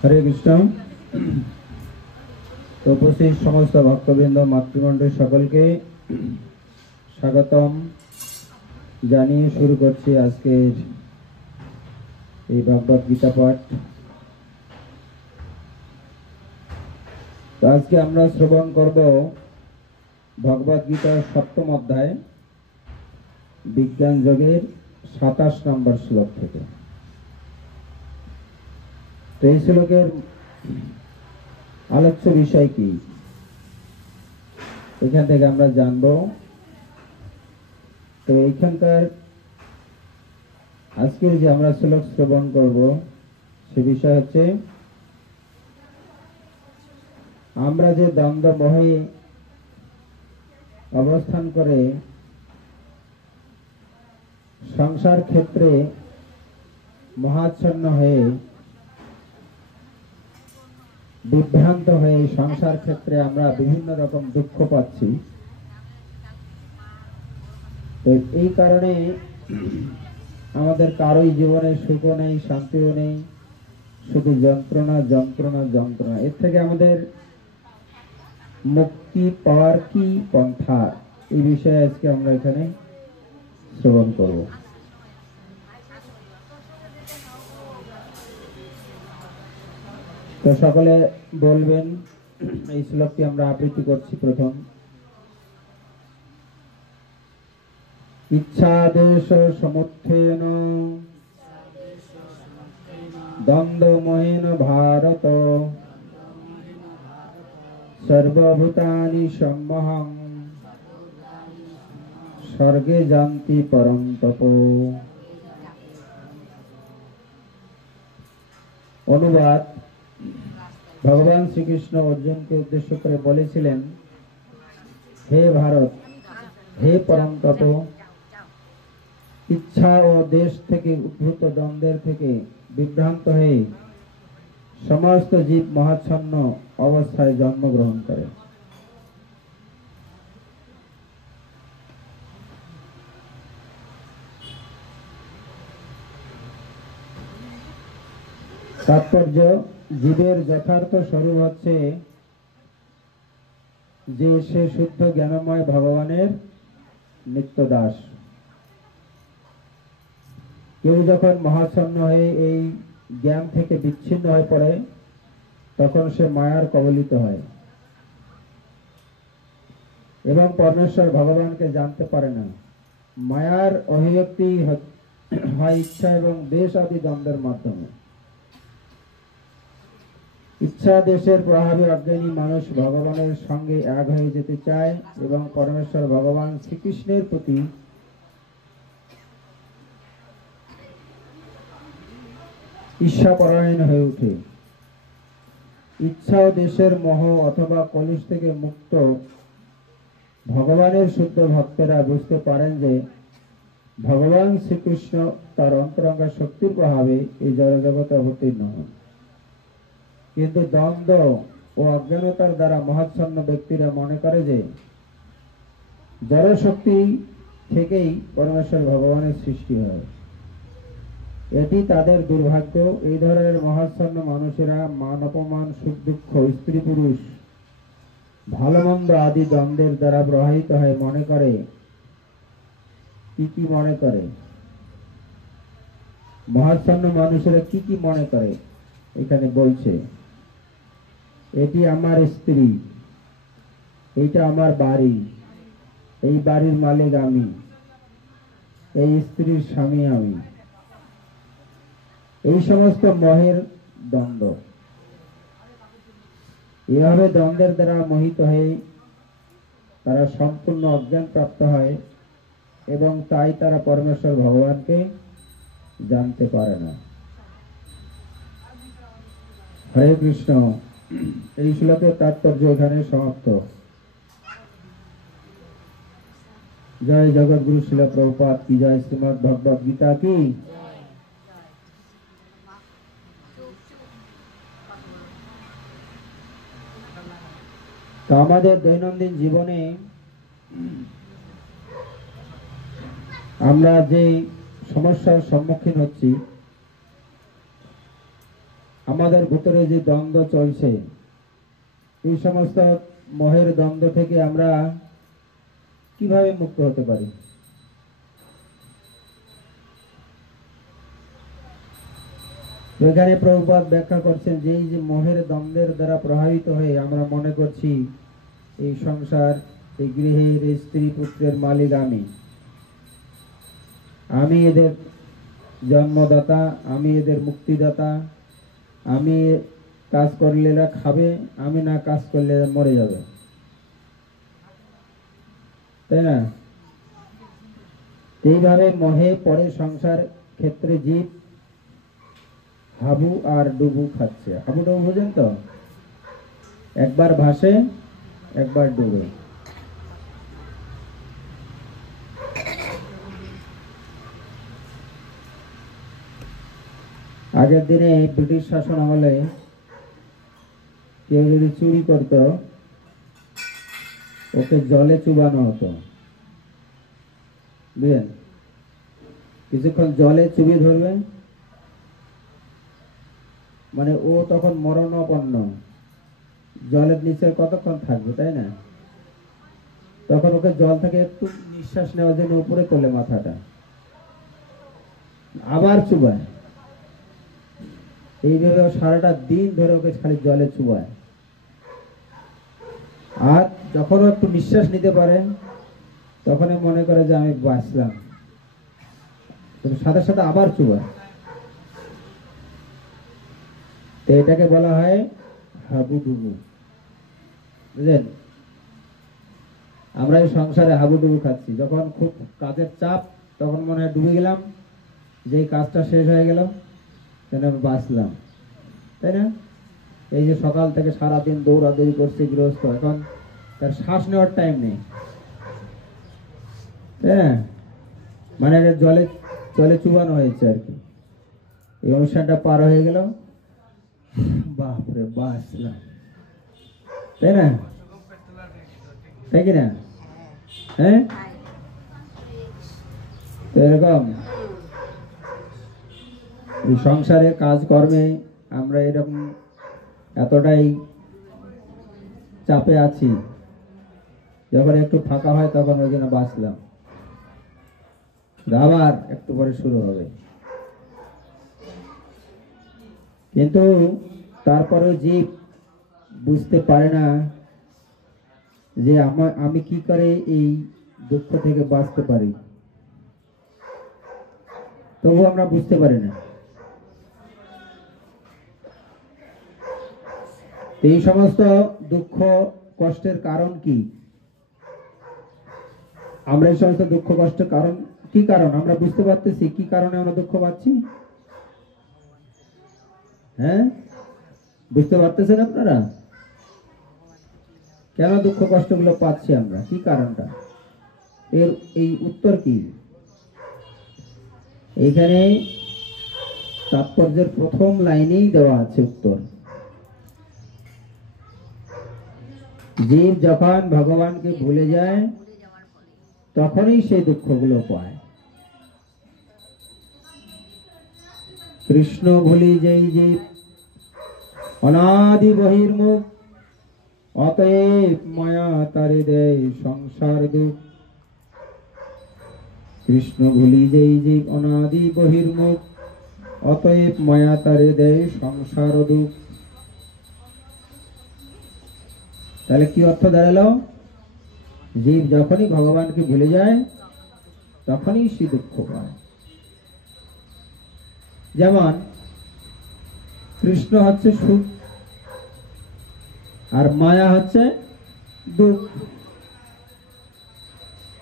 हरे कृष्ण। तो उपस्थित समस्त भक्तबृंद मातृमंडल सकल के स्वागतम जानिए शुरू करছি আজকের এই ভগবত গীতা পাঠ। তো আজকে আমরা শ্রবণ করব ভগবত গীতার সপ্তম অধ্যায় বিজ্ঞান যোগের 27 নম্বর শ্লোক থেকে। তো এই শ্লোকের আলোচ্য বিষয় কি এখান থেকে আমরা জানব। তো এইখানকার আজকের যে আমরা শ্লোক শ্রবণ করব সে বিষয় হচ্ছে আমরা যে দ্বন্দ্ব মোহে অবস্থান করে সংসার ক্ষেত্রে মহাচ্ছন্ন হয়ে বিভ্রান্ত হয়ে সংসার ক্ষেত্রে আমরা বিভিন্ন রকম দুঃখ পাচ্ছি। তো এই কারণে আমাদের কারোই জীবনে সুখও নেই, শান্তিও নেই, শুধু যন্ত্রণা যন্ত্রণা যন্ত্রণা। এর থেকে আমাদের মুক্তি পাওয়ার কি পন্থা, এই বিষয়ে আজকে আমরা এখানে শ্রবণ করব। তো সকলে বলবেন, এই শ্লোকটি আমরা আবৃত্তি করছি। প্রথম, ইচ্ছাদেশ সমুত্থেন দ্বন্দ্ব মোহেন ভারত সর্বভূতানি সম্মোহং স্বর্গে যান্তি পরম তপ। অনুবাদ, ভগবান শ্রীকৃষ্ণ অর্জুনকে উদ্দেশ্য করে বলেছিলেন, হে ভারত, হে পরম তপ, ইচ্ছা ও দেশ থেকে উদ্ভূত দ্বন্দ্বের থেকে বিভ্রান্ত হয়ে সমস্ত জীব মহাচ্ছন্ন অবস্থায় জন্মগ্রহণ করে। তাৎপর্য, জীবের যথার্থ স্বরূপ হচ্ছে যে সে শুদ্ধ জ্ঞানময় ভগবানের নিত্য দাস। কেউ যখন মহাচ্ছন্ন হয়ে এই জ্ঞান থেকে বিচ্ছিন্ন হয়ে পড়ে তখন সে মায়ার কবলিত হয় এবং পরমেশ্বর ভগবানকে জানতে পারে না। মায়ার অভিব্যক্তি হয় ইচ্ছা এবং দেশ আদি দ্বন্দ্বের মাধ্যমে। ইচ্ছা দেশের প্রভাবে অজ্ঞানী মানুষ ভগবানের সঙ্গে এক হয়ে যেতে চায় এবং পরমেশ্বর ভগবান শ্রীকৃষ্ণের প্রতি ঈর্ষাপরায়ণ হয়ে ওঠে। ইচ্ছা ও দেশের মোহ অথবা কলুষ থেকে মুক্ত ভগবানের শুদ্ধ ভক্তেরা বুঝতে পারেন যে ভগবান শ্রীকৃষ্ণ তার অন্তরঙ্গা শক্তির প্রভাবে এই জড়জগতে অবতীর্ণ হন। কিন্তু দ্বন্দ্ব ও অজ্ঞানতার দ্বারা মহাচ্ছন্ন ব্যক্তিরা মনে করে যে জড় শক্তি থেকেই পরমেশ্বর ভগবানের সৃষ্টি হয়। এটি তাদের দুর্ভাগ্য। এই ধরনের মহাচ্ছন্ন মানুষেরা মান অপমান, সুখ দুঃখ, স্ত্রী পুরুষ, ভালো মন্দ আদি দ্বন্দ্বের দ্বারা প্রভাবিত হয় মনে করে কি মনে করে। মহাচ্ছন্ন মানুষেরা কি মনে করে এখানে বলছে, এটি আমার স্ত্রী, এইটা আমার বাড়ি, এই বাড়ির মালিক আমি, এই স্ত্রীর স্বামী আমি। এই সমস্ত মোহের দ্বন্দ্ব। এভাবে দ্বন্দ্বের দ্বারা মোহিত হয়ে তারা সম্পূর্ণ অজ্ঞান প্রাপ্ত হয় এবং তাই তারা পরমেশ্বর ভগবানকে জানতে পারে না। হরে কৃষ্ণ। এই শ্লোকের তাৎপর্য এখানে সমাপ্ত। জয় জগৎগুরু শিল প্রভুপাদ কি জয়, শ্রীমদ্ ভগবদ গীতা কি। তো আমাদের দৈনন্দিন জীবনে আমরা যে সমস্যার সম্মুখীন হচ্ছি আমাদের ভিতরে যে দ্বন্দ্ব চলছে, এই সমস্ত মোহের দ্বন্দ্ব থেকে আমরা কিভাবে মুক্ত হতে পারি? এখানে প্রভুপাদ ব্যাখ্যা করছেন যে এই যে মোহের দ্বন্দ্বের দ্বারা প্রভাবিত হয়ে আমরা মনে করছি এই সংসার, এই গৃহের, এই স্ত্রী পুত্রের মালিক আমি এদের জন্মদাতা, আমি এদের মুক্তিদাতা, আমি কাজ করলে এরা খাবে, আমি না কাজ করলে এরা মরে যাবে, তাই না? এইভাবে মোহে পরে সংসার ক্ষেত্রে জীব হাবু আর ডুবু খাচ্ছে। হাবু ডুবু বুঝেন তো? একবার ভাসে, একবার ডুবে। আগের দিনে ব্রিটিশ শাসন আমলে কেউ যদি চুরি করত, ওকে জলে চুবানো হতো, বুঝলেন? কিছুক্ষণ জলে চুবিয়ে ধরবে, মানে ও তখন মরণাপন্ন, জলের নিচে কতক্ষণ থাকবে, তাই না? তখন ওকে জল থেকে একটু নিঃশ্বাস নেওয়ার জন্য উপরে তোলে মাথাটা, আবার চুবায়। এইভাবে সারাটা দিন ধরে ওকে খালি জলে চুবায়। আর যখন ও একটু নিঃশ্বাস নিতে পারে, তখনই মনে করে যে আমি বাঁচলাম, সাথে সাথে আবার চুবায়। তো এটাকে বলা হয় হাবুডুবু, বুঝলেন? আমরা এই সংসারে হাবুডুবু খাচ্ছি। যখন খুব কাজের চাপ, তখন মনে হয় ডুবে গেলাম, যেই কাজটা শেষ হয়ে গেল, যেন আমি বাঁচলাম, তাই না? এই যে সকাল থেকে সারাদিন দৌড়াদৌড়ি করছে গৃহস্থ, এখন তার শ্বাস নেওয়ার টাইম নেই, হ্যাঁ, মানে জলে জলে চুবানো হয়েছে আর কি। এই অনুষ্ঠানটা পার হয়ে গেল, বাপরে বাঁচলাম, তাই না? তাই কি না? হ্যাঁ, তো এরকম এই সংসারের কাজকর্মে আমরা এরকম এতটাই চাপে আছি, যখন একটু ফাঁকা হয় তখন ওই জন্য বাঁচলাম, আবার একটু পরে শুরু হবে। কিন্তু তারপরেও জীব বুঝতে পারে না যে আমি কি করে এই দুঃখ থেকে বাঁচতে পারি, তবু আমরা বুঝতে পারি না। এই সমস্ত দুঃখ কষ্টের কারণ কি? আমরা এই সমস্ত দুঃখ কষ্টের কারণ কি? কারণ আমরা বুঝতে পারতেছি কি কারণে আমরা দুঃখ পাচ্ছি? হ্যাঁ, বুঝতে পারতেছেন আপনারা কেন দুঃখ কষ্টগুলো পাচ্ছি আমরা? কি কারণটা? এর এই উত্তর কি? এইখানে তাৎপর্যের প্রথম লাইনেই দেওয়া আছে উত্তর। জীব যখন ভগবানকে ভুলে যায়, তখনই সেই দুঃখগুলো পায়। কৃষ্ণ ভুলি যেই জীব অনাদি বহির্মুখ, অতএব মায়া তারে দেয় সংসার দুঃখ। কৃষ্ণ ভুলি যেই জীব অনাদি বহির্মুখ, অতএব মায়া তারে দেয় সংসার দুঃখ। তাহলে কি অর্থ দাঁড়ালো? জীব যখনই ভগবানকে ভুলে যায়, তখনই সে দুঃখ পায়। যেমন কৃষ্ণ হচ্ছে সুখ, আর মায়া হচ্ছে দুঃখ।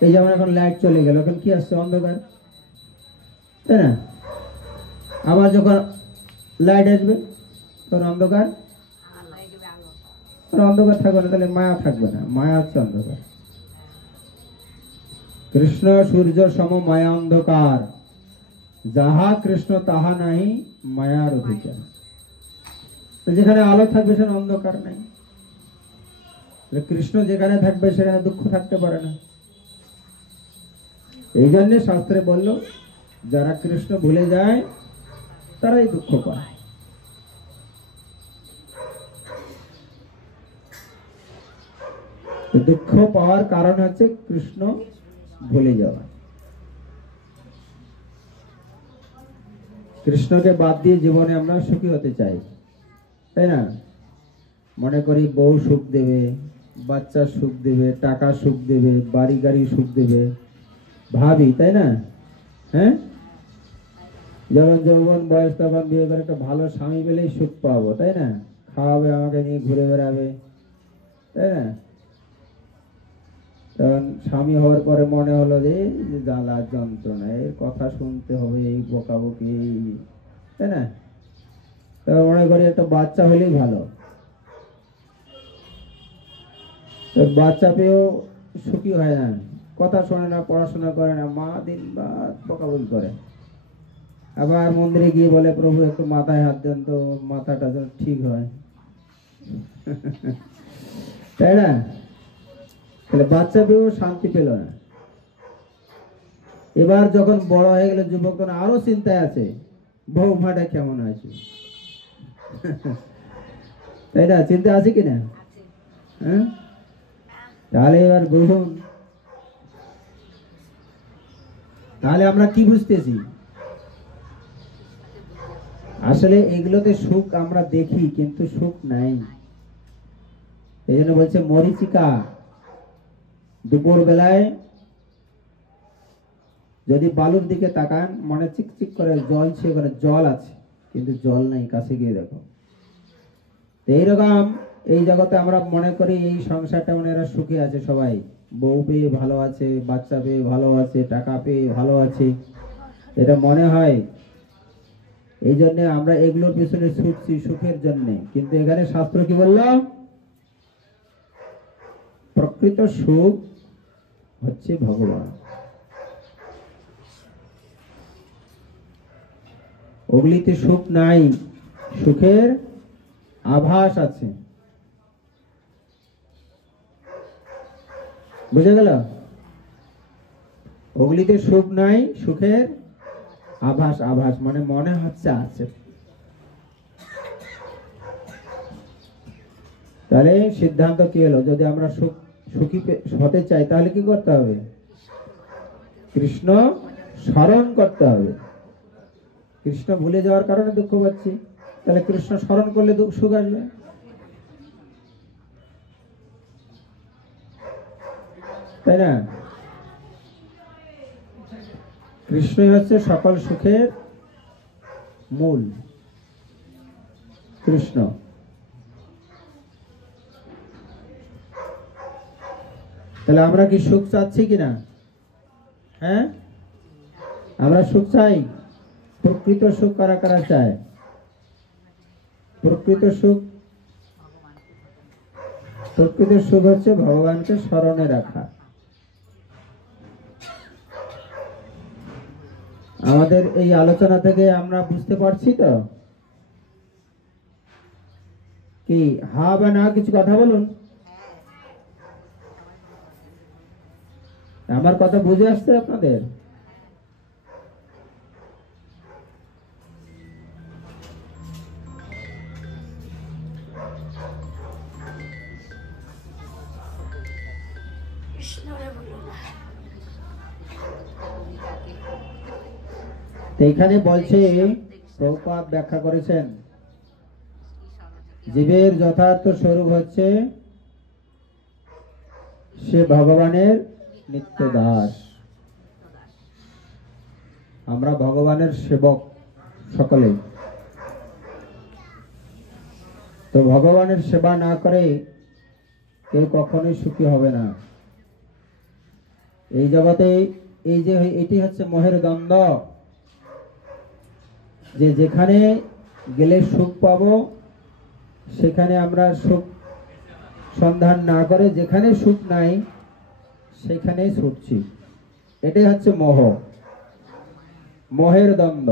এই যেমন এখন লাইট চলে গেল, এখন কি আসছে? অন্ধকার, তাই না? আবার যখন লাইট আসবে তখন অন্ধকার, অন্ধকার থাকবে না, তাহলে মায়া থাকবে না। মায়া হচ্ছে অন্ধকার। কৃষ্ণ সূর্য সম মায়া অন্ধকার, যাহা কৃষ্ণ তাহা নাই মায়ার অধিকার। যেখানে আলো থাকবে সেখানে অন্ধকার নাই। কৃষ্ণ যেখানে থাকবে সেখানে দুঃখ থাকতে পারে না। এই জন্য শাস্ত্রে বলল, যারা কৃষ্ণ ভুলে যায় তারাই দুঃখ পায়। তো দুঃখ পাওয়ার কারণ হচ্ছে কৃষ্ণ ভুলে যাওয়া। কৃষ্ণকে বাদ দিয়ে জীবনে আমরা সুখী হতে চাই, তাই না? মনে করি বউ সুখ দেবে, বাচ্চা সুখ দেবে, টাকা সুখ দেবে, বাড়ি গাড়ি সুখ দেবে, ভাবি, তাই না? হ্যাঁ, যখন যৌবন বয়স তখন বিয়ে করে একটা ভালো স্বামী পেলেই সুখ পাবো, তাই না? খাওয়াবে, আমাকে নিয়ে ঘুরে বেড়াবে, তাই না? তখন স্বামী হওয়ার পরে মনে হলো যে এই যে জ্বালা যন্ত্রণা, এর কথা শুনতে হবে, এই বকাবকি, তাই না? তখন মনে করি একটা বাচ্চা হলেই ভালো। তো বাচ্চা পেয়েও সুখী হয় না, কথা শোনে না, পড়াশোনা করে না, মা দিন রাত বকাবকি করে। আবার মন্দিরে গিয়ে বলে, প্রভু একটু মাথায় হাত দেন তো, মাথাটা যেন ঠিক হয়, তাই না? তাহলে বাচ্চা পেয়েও শান্তি পেল না। এবার যখন বড় হয়ে গেল, যুবক, তখন আরো চিন্তায় আছে, বৌমাটা কেমন আছে, তাই না? চিন্তা আছে কিনা? হ্যাঁ, তাহলে এবার বুঝুন, তাহলে আমরা কি বুঝতেছি? আসলে এগুলোতে সুখ আমরা দেখি, কিন্তু সুখ নাই। এই জন্য বলছে মরীচিকা, দুপুর বেলায় যদি বালুর দিকে তাকান, মনে চিকচিক করে জ্বলছে, ওখানে জল আছে, কিন্তু জল নাই, কাছে গিয়ে দেখো। এইরকম এই জগতে আমরা মনে করি এই সংসারটা মানে এরা সুখে আছে, সবাই বউ পেয়ে ভালো আছে, বাচ্চা পেয়ে ভালো আছে, টাকা পেয়ে ভালো আছে, এটা মনে হয়। এই জন্য আমরা এগুলোর পিছনে ছুটছি সুখের জন্য, কিন্তু এখানে শাস্ত্র কি বলল? প্রকৃত সুখ হচ্ছে ভগবান। ওগুলিতে সুখ নাই, সুখের আভাস আছে। বুঝে গেল? ওগুলিতে সুখ নাই, সুখের আভাস, আভাস মানে মনে হচ্ছে আছে। তাহলে সিদ্ধান্ত কি হলো? যদি আমরা সুখী হতে চাই, তাহলে কি করতে হবে? কৃষ্ণ স্মরণ করতে হবে। কৃষ্ণ ভুলে যাওয়ার কারণে দুঃখ পাচ্ছি, তাহলে কৃষ্ণ স্মরণ করলে সুখ আসবে। তাই না? কৃষ্ণই হচ্ছে সকল সুখের মূল, কৃষ্ণ। তাহলে আমরা কি সুখ চাচ্ছি কিনা? হ্যাঁ, আমরা সুখ চাই। প্রকৃত সুখ কারা কারা চায়? প্রকৃত সুখ হচ্ছে ভগবানকে স্মরণে রাখা। আমাদের এই আলোচনা থেকে আমরা বুঝতে পারছি তো? কি হা বা না কিছু কথা বলুন। আমার কথা বুঝে আসছে আপনাদের? এখানে বলছে, প্রভুপাদ ব্যাখ্যা করেছেন, জীবের যথার্থ স্বরূপ হচ্ছে সে ভগবানের নিত্য দাস। আমরা ভগবানের সেবক সকলে। তো ভগবানের সেবা না করে কেউ কখনোই সুখী হবে না। এই জগতে এই যে এটি হচ্ছে মোহের দ্বন্দ্ব, যে যেখানে গেলে সুখ পাবো সেখানে আমরা সুখ সন্ধান না করে যেখানে সুখ নাই সেখানেই ছুটছি। এটাই হচ্ছে মোহ, মোহের দ্বন্দ্ব।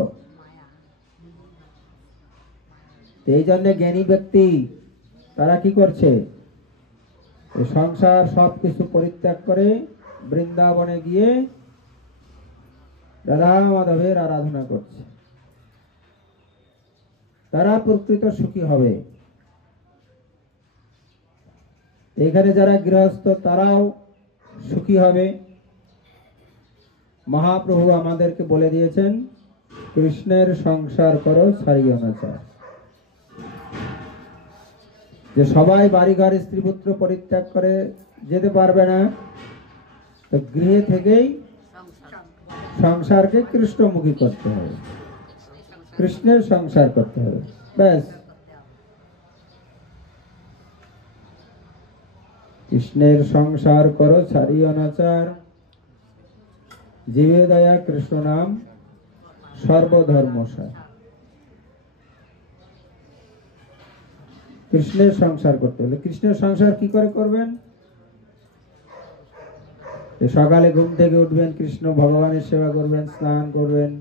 এই জন্য জ্ঞানী ব্যক্তি তারা কি করছে? সংসার সবকিছু পরিত্যাগ করে বৃন্দাবনে গিয়ে রাধা মাধবের আরাধনা করছে। তারা প্রকৃত সুখী হবে। এখানে যারা গৃহস্থ তারাও সুখী হবে। মহাপ্রভু আমাদেরকে বলে দিয়েছেন, কৃষ্ণের সংসার করো ছাড়িও না চাও। যে সবাই বাড়িঘর স্ত্রী পুত্র পরিত্যাগ করে যেতে পারবে না, তো গৃহে থেকেই সংসারকে কৃষ্ণমুখী করতে হবে, কৃষ্ণের সংসার করতে হবে, ব্যাস। কৃষ্ণের সংসার করো ছাড়িও না চার, জীবে দয়া কৃষ্ণ নাম সর্বধর্মসার। কৃষ্ণের সংসার করতে হলে কৃষ্ণের সংসার কি করে করবেন? সকালে ঘুম থেকে উঠবেন, কৃষ্ণ ভগবানের সেবা করবেন, স্নান করবেন,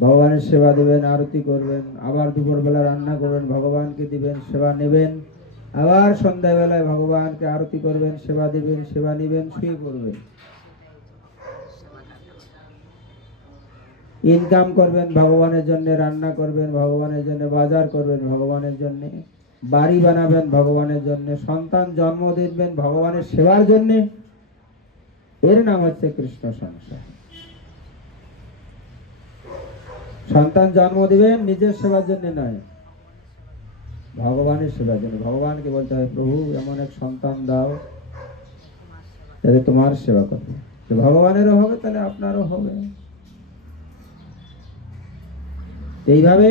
ভগবানের সেবা দেবেন, আরতি করবেন, আবার দুপুরবেলা রান্না করবেন, ভগবানকে দিবেন, সেবা নেবেন, আবার সন্ধ্যাবেলায় ভগবানকে আরতি করবেন, সেবা দিবেন, সেবা নিবেন, শুয়ে পড়বেন। ইনকাম করবেন ভগবানের জন্য, রান্না করবেন ভগবানের জন্য, বাজার করবেন ভগবানের জন্য, বাড়ি বানাবেন ভগবানের জন্য, সন্তান জন্ম দিবেন ভগবানের সেবার জন্য। এর নাম হচ্ছে কৃষ্ণ সংসার। সন্তান জন্ম দিবেন নিজের সেবার জন্য নয়, ভগবানের সেবার জন্য। ভগবানকে বলতে হয়, প্রভু এমন এক সন্তান দাও যাতে তোমার সেবা করবে। ভগবানেরও হবে, তাহলে আপনারও হবে। এইভাবে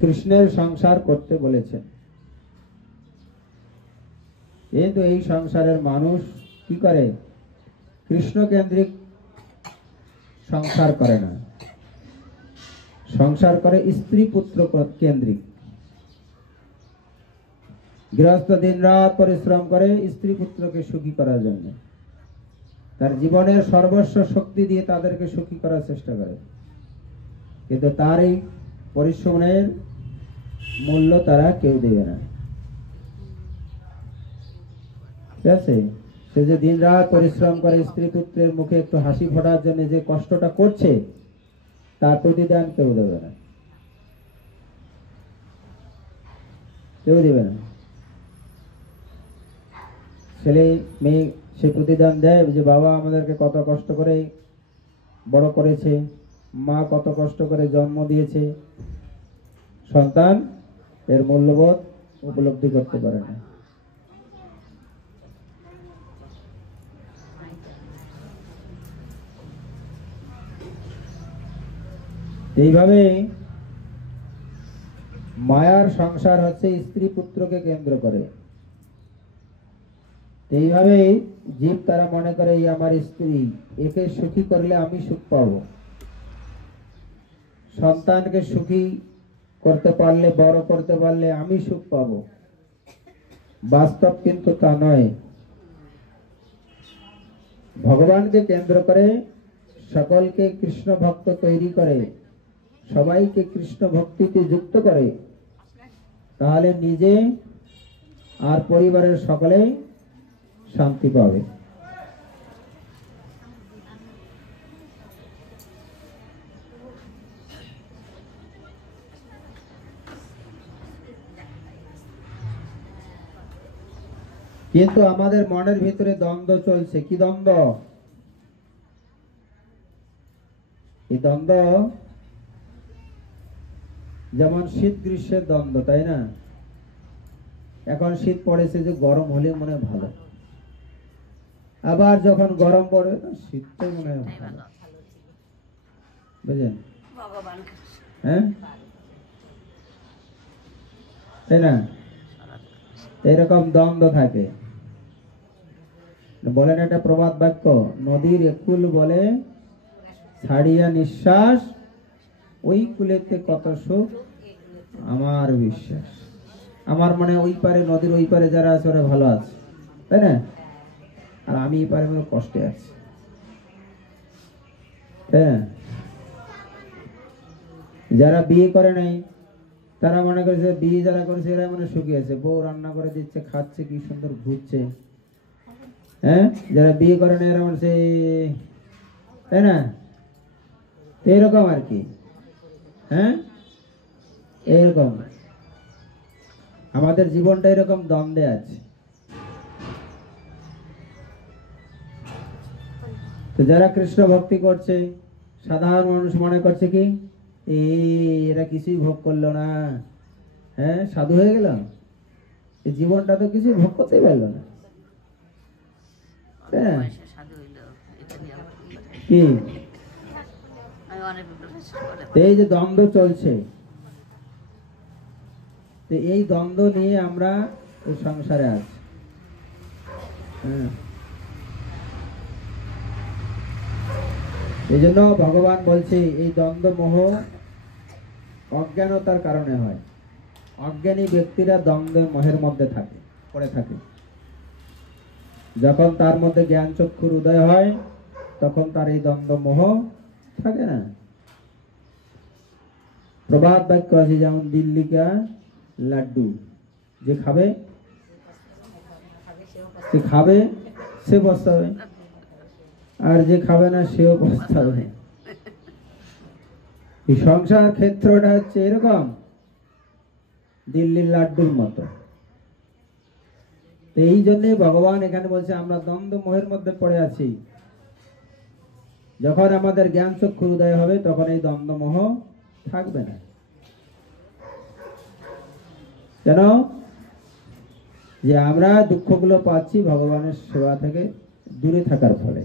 কৃষ্ণের সংসার করতে বলেছেন। কিন্তু এই সংসারের মানুষ কি করে? কৃষ্ণ কেন্দ্রিক সংসার করে না, সংসার করে স্ত্রী পুত্র কেন্দ্রিক। গৃহস্থ দিন রাত পরিশ্রম করে স্ত্রী পুত্রকে সুখী করার জন্য, তার জীবনের সর্বস্ব শক্তি দিয়ে তাদেরকে সুখী করার চেষ্টা করে, কিন্তু তার এই পরিশ্রমের মূল্য তারা কেউ দেবে না। ঠিক আছে? সে যে দিন রাত পরিশ্রম করে স্ত্রী পুত্রের মুখে একটু হাসি ফোটার জন্য যে কষ্টটা করছে, তার প্রতিদান কেউ দেবে না, কেউ দেবে না। ছেলে মেয়ে সে প্রতিদান দেয় যে বাবা আমাদেরকে কত কষ্ট করে বড় করেছে, মা কত কষ্ট করে জন্ম দিয়েছে। সন্তান এর মূল্যবোধ উপলব্ধি করতে পারে না। এইভাবে মায়ার সংসার হচ্ছে স্ত্রী পুত্রকে কেন্দ্র করে। এইভাবে জীব তারা মনে করে এই আমার স্ত্রী, একে সুখী করলে আমি সুখ পাবো, সন্তানকে সুখী করতে পারলে, বড় করতে পারলে আমি সুখ পাবো। বাস্তব কিন্তু তা নয়। ভগবানকে কেন্দ্র করে সকলকে কৃষ্ণ ভক্ত তৈরি করে, সবাইকে কৃষ্ণ ভক্তিতে যুক্ত করে, তাহলে নিজে আর পরিবারের সকলে শান্তি পাবে। কিন্তু আমাদের মনের ভিতরে দ্বন্দ্ব চলছে। কি দ্বন্দ্ব? এই দ্বন্দ্ব যেমন শীত গ্রীষ্মের দ্বন্দ্ব, তাই না? এখন শীত পড়েছে যে গরম হলে মনে হয় ভালো, আবার যখন গরম পড়ে শীতটাই মনে হয় ভালো, বুঝলেন? হ্যাঁ, তাই না? এরকম দ্বন্দ্ব থাকে। বলেন একটা প্রবাদ বাক্য, নদীর একুল বলে ছাড়িয়া নিঃশ্বাস, ওই কুলেতে কত সুখ আমার বিশ্বাস। আমার মানে ওই পারে, নদীর ওই পারে যারা আছে ওরা ভালো আছে, তাই না? আর আমি এই পারে কষ্টে আছি, তাই না? যারা বিয়ে করে নাই তারা মনে করছে, বিয়ে যারা করেছে এরা মনে সুখী আছে, বউ রান্না করে দিচ্ছে, খাচ্ছে, কি সুন্দর ঘুরছে। হ্যাঁ, যারা বিয়ে করে না এরা মনে, তাই না? এরকম আর কি। হ্যাঁ, এরকম। আমাদের জীবনটা এরকম দ্বন্দ্বে আছে। তো যারা কৃষ্ণ ভক্তি করছে, সাধারণ মানুষ মনে করছে কি এরা কিছুই ভোগ করলো না, হ্যাঁ সাধু হয়ে গেল, এই জীবনটা তো কিছুই ভোগ করতেই পারলো না। কি এই যে দ্বন্দ্ব চলছে, তো এই দ্বন্দ্ব নিয়ে আমরা এই সংসারে আছি। এই জন্য ভগবান বলছে এই দ্বন্দ্ব মোহ অজ্ঞানতার কারণে হয়। অজ্ঞানী ব্যক্তিরা দ্বন্দ্ব মোহের মধ্যে থাকে, পড়ে থাকে। যখন তার মধ্যে জ্ঞান চক্ষুর উদয় হয় তখন তার এই দ্বন্দ্ব মোহ থাকে না। প্রবাদ বাক্য আছে, যেমন দিল্লি কা লাড্ডু, যে খাবে সে পস্তাবে, আর যে খাবে না সেও পস্তাবে। এই সংসার ক্ষেত্রটা হচ্ছে এরকম দিল্লির লাড্ডুর মতো। এই জন্য ভগবান এখানে বলছে আমরা দ্বন্দ্ব মোহের মধ্যে পড়ে আছি। যখন আমাদের জ্ঞান চক্ষুর উদয় হবে তখন এই দ্বন্দ্ব মোহ থাকবে না। কেন? যে আমরা দুঃখগুলো পাচ্ছি ভগবানের সেবা থেকে দূরে থাকার ফলে।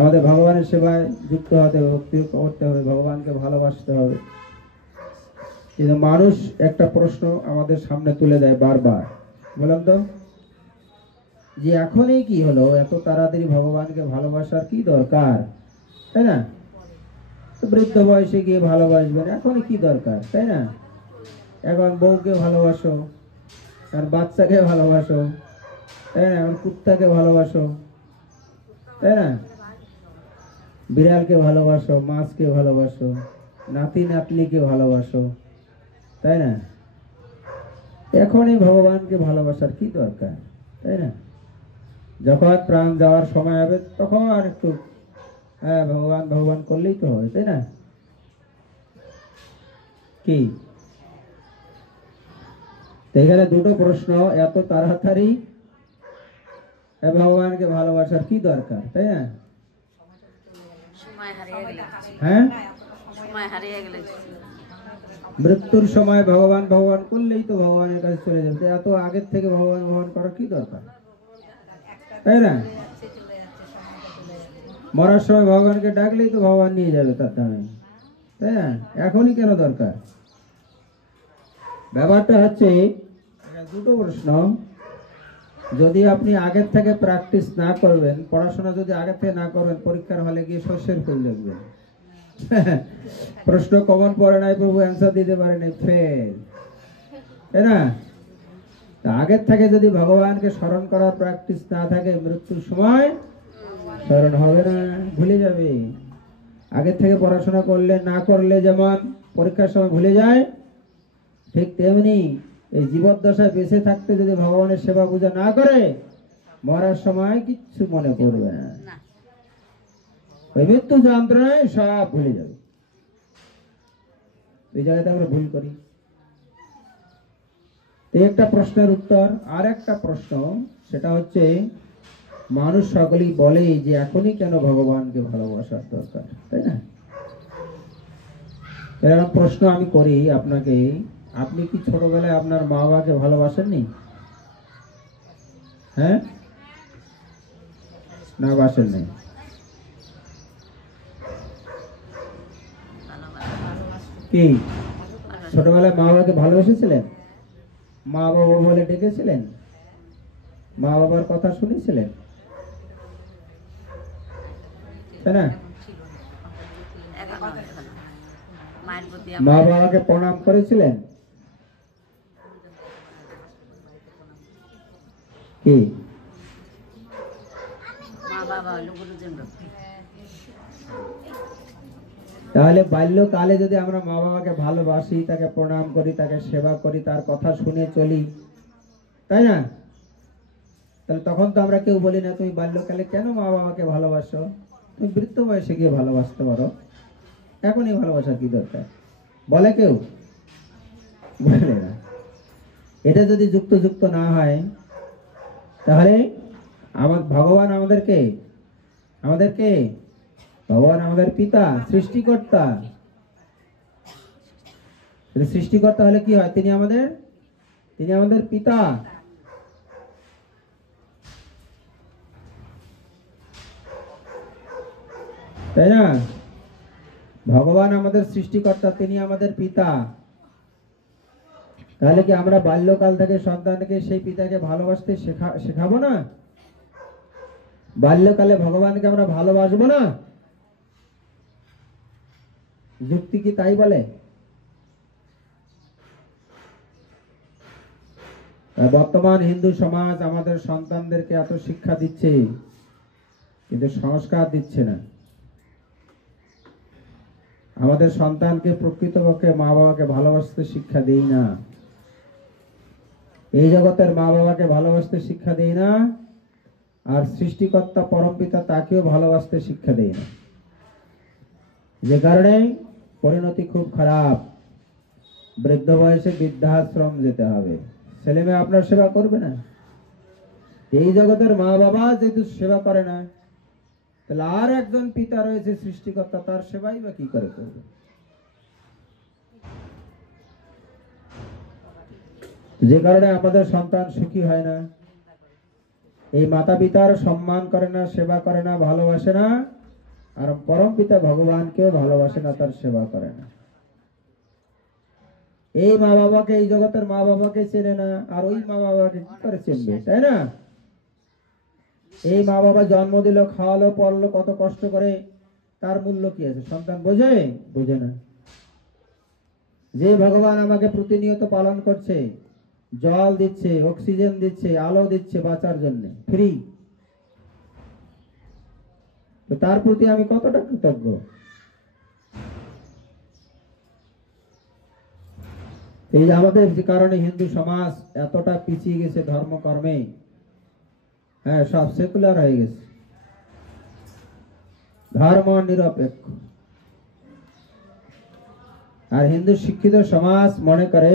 আমাদের ভগবানের সেবায় যুক্ত হতে হবে, ভক্তি করতে হবে, ভগবানকে ভালোবাসতে হবে। কিন্তু মানুষ একটা প্রশ্ন আমাদের সামনে তুলে দেয় বারবার, বললাম তো যে এখনই কি হলো, এত তাড়াতাড়ি ভগবানকে ভালোবাসার কি দরকার, তাই না? বৃদ্ধ বয়সে গিয়ে ভালোবাসবেন, এখনই কি দরকার, তাই না? এখন বউকে ভালোবাসো, আর বাচ্চাকে ভালোবাসো, তাই না? এখন কুত্তাকে ভালোবাসো, তাই না? বিড়ালকে ভালোবাসো, মাছকে ভালোবাসো, নাতি নাতনিকে ভালোবাসো, তাই না? এখনই ভগবানকে ভালোবাসার কি দরকার, তাই না? যখন প্রাণ যাওয়ার সময় হবে তখন আর একটু ভগবান ভগবান করলেই তো হয়, তাই না? কি এখানে দুটো প্রশ্ন, এত তাড়াতাড়ি ভগবানকে ভালোবাসার কি দরকার, তাই না? হ্যাঁ, মৃত্যুর সময় ভগবান ভগবান করলেই তো ভগবানের কাছে চলে যাবে। এত আগের থেকে ভগবান ভগবান করার কি দরকার, তাই না? মরার সময় ভগবানকে ডাকলেই তো ভগবান নিয়ে যাবে তার দামে, তাই না? এখনই কেন দরকার? ব্যাপারটা হচ্ছে দুটো প্রশ্ন। যদি আপনি আগের থেকে প্র্যাকটিস না করবেন, পড়াশোনা যদি আগের থেকে না করবেন, পরীক্ষার হলে গিয়ে শস্যের ফুল দেখবেন, প্রশ্ন কমন পড়ে নাই, প্রভু অ্যান্সার দিতে পারে নাই, ফেল, তাই না? আগের থেকে যদি ভগবানকে স্মরণ করার প্র্যাকটিস না থাকে, মৃত্যুর সময় স্মরণ হবে না, ভুলে যাবে। আগের থেকে পড়াশোনা করলে না করলে যেমন পরীক্ষার সময় ভুলে যায়, ঠিক তেমনি এই জীবদ্দশায় বেঁচে থাকতে যদি ভগবানের সেবা পূজা না করে, মরার সময় কিচ্ছু মনে পড়বে না, ওই মৃত্যু যন্ত্রণায় সব ভুলে যাবে। এই জায়গাতে আমরা ভুল করি। এই একটা প্রশ্নের উত্তর। আর একটা প্রশ্ন, সেটা হচ্ছে মানুষ সকলেই বলে যে এখনই কেন ভগবানকে ভালোবাসার দরকার, তাই না? এরকম প্রশ্ন আমি করি আপনাকে, আপনি কি ছোটবেলায় আপনার মা বাবাকে ভালোবাসেননি? হ্যাঁ না, বাসেন নেই? কি ছোটবেলায় মা বাবাকে ভালোবেসেছিলেন? মা বাবা বলে ডেকেছিলেন? মা বাবার কথা শুনেছিলেন, তাই না? মা বাবাকে প্রণাম করেছিলেন? কি তাহলে বাল্যকালে যদি আমরা মা বাবাকে ভালোবাসি, তাকে প্রণাম করি, তাকে সেবা করি, তার কথা শুনে চলি, তাই না? তাহলে তখন তো আমরা কেউ বলি না তুমি বাল্যকালে কেন মা বাবাকে ভালোবাসো, তুমি বৃদ্ধ বয়সে গিয়ে ভালোবাসতে পারো, এখনই ভালোবাসার কি দরকার, বলে কেউ? বলে না। এটা যদি যুক্ত যুক্ত না হয়, তাহলে আমার ভগবান আমাদেরকে আমাদেরকে ভগবান আমাদের পিতা, সৃষ্টিকর্তা। সৃষ্টিকর্তা হলে কি হয়? তিনি আমাদের পিতা। তাই না? ভগবান আমাদের সৃষ্টিকর্তা, তিনি আমাদের পিতা। তাহলে কি আমরা বাল্যকাল থেকে সন্তানকে সেই পিতাকে ভালোবাসতে শেখাবো না? বাল্যকালে ভগবানকে আমরা ভালোবাসবো না? যুক্তি কি তাই বলে? বর্তমান হিন্দু সমাজ আমাদের সন্তানদেরকে এত শিক্ষা দিচ্ছে, কিন্তু সংস্কার দিচ্ছে না। আমাদের সন্তানকে প্রকৃতপক্ষে মা বাবাকে ভালোবাসতে শিক্ষা দেই না। এই জগতের মা বাবাকে ভালোবাসতে শিক্ষা দেই না, আর সৃষ্টিকর্তা পরমপিতা তাকেও ভালোবাসতে শিক্ষা দেই না। যে কারণে পরিণতি খুব খারাপ। বৃদ্ধ বয়সে বৃদ্ধাশ্রম যেতে হবে। ছেলে মেয়ে আপনার সেবা করবে না। এই জগতের মা বাবা যেহেতু সেবা করে না, তাহলে আর একজন পিতা রয়েছে সৃষ্টিকর্তা, তার সেবাই বা কি করে করবে? যে কারণে আমাদের সন্তান সুখী হয় না। এই মাতা পিতার সম্মান করে না, সেবা করে না, ভালোবাসে না, আর পরম পিতা ভগবানকেও ভালোবাসে না, তার সেবা করে না। এই মা বাবাকে, এই জগতের মা বাবাকে চেনে না, আর ওই মা বাবাকে কি করে চিনবে? তাই না? এই মা বাবা জন্ম দিল, খাওয়ালো, পড়লো, কত কষ্ট করে, তার মূল্য কি আছে? সন্তান বোঝে না। যে ভগবান আমাকে প্রতিনিয়ত পালন করছে, জল দিচ্ছে, অক্সিজেন দিচ্ছে, আলো দিচ্ছে বাঁচার জন্য ফ্রি, তো তার প্রতি আমি কতটা কৃতজ্ঞ। এই যে আমাদের যে কারণে হিন্দু সমাজ এতটা পিছিয়ে গেছে ধর্মকর্মে, হ্যাঁ, সব সেকুলার হয়ে গেছে, ধর্ম নিরপেক্ষ। আর হিন্দু শিক্ষিত সমাজ মনে করে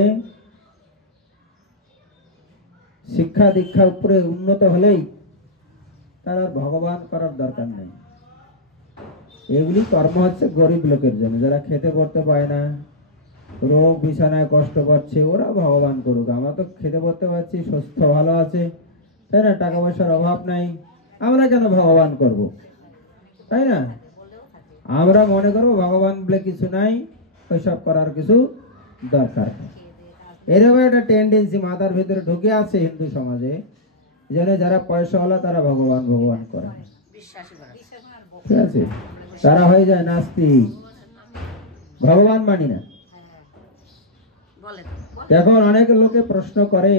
শিক্ষা দীক্ষা উপরে উন্নত হলেই তার আর ভগবান করার দরকার নেই। এগুলি কর্ম হচ্ছে গরিব লোকের জন্য, যারা খেতে পড়তে পায় না, রোগ বিছানায় কষ্ট পাচ্ছে, ওরা ভগবান করুক। আমরা তো খেতে পড়তে পারছি, সুস্থ ভালো আছে, তাই না? টাকা পয়সার অভাব নাই, আমরা কেন ভগবান করব? তাই না? আমরা মনে করবো ভগবান বলে কিছু নাই, ওইসব করার কিছু দরকার নেই। এরকম একটা টেন্ডেন্সি মাথার ভিতরে ঢুকে আছে হিন্দু সমাজে, যেন যারা পয়সাওয়ালা তারা ভগবান ভগবান করে। ঠিক আছে? তারা হয়ে যায় নাস্তিক, ভগবান মানি না। এখন অনেক লোকে প্রশ্ন করে